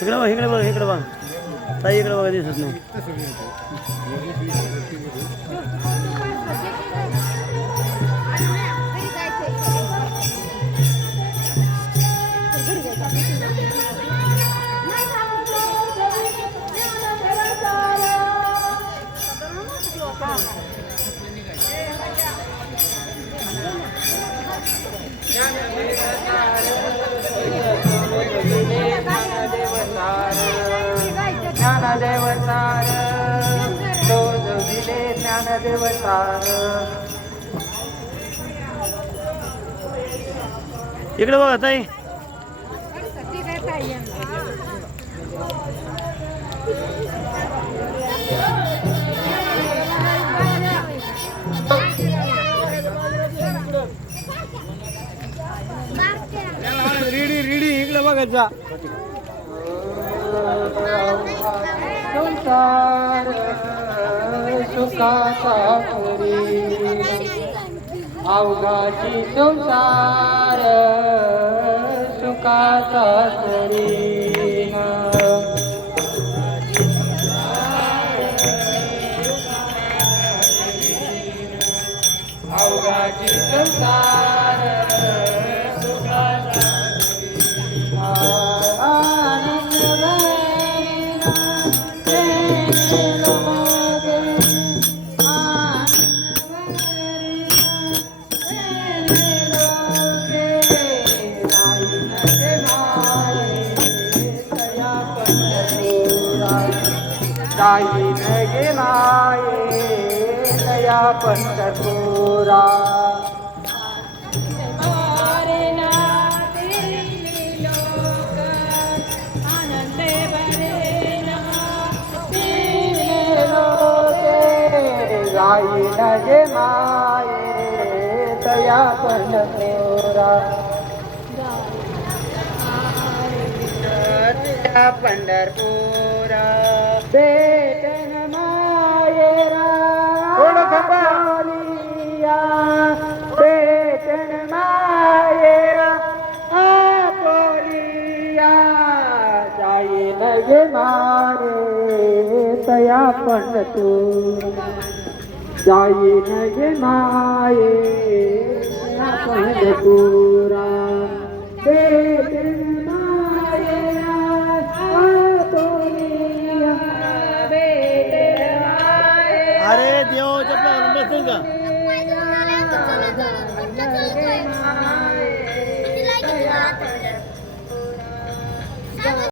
इकडे बघ इकडे बघ इकडे बघ. ताई इकडे बघा दिसत नाही. ज्ञानदेव सार तो जोगिले ज्ञानदेव सार. इकडे बघा ताई. बघायचा. अवघाची संसार सुखाचा करी अवघाची संसार जाईन गे माये तया पंढरपुरा जाईन गे माये तया पंढरपुरा तया पंढरपुरा તયા પણ તું જાય નય માયે પણ પૂરા તે देवाच्या नंबर सांगा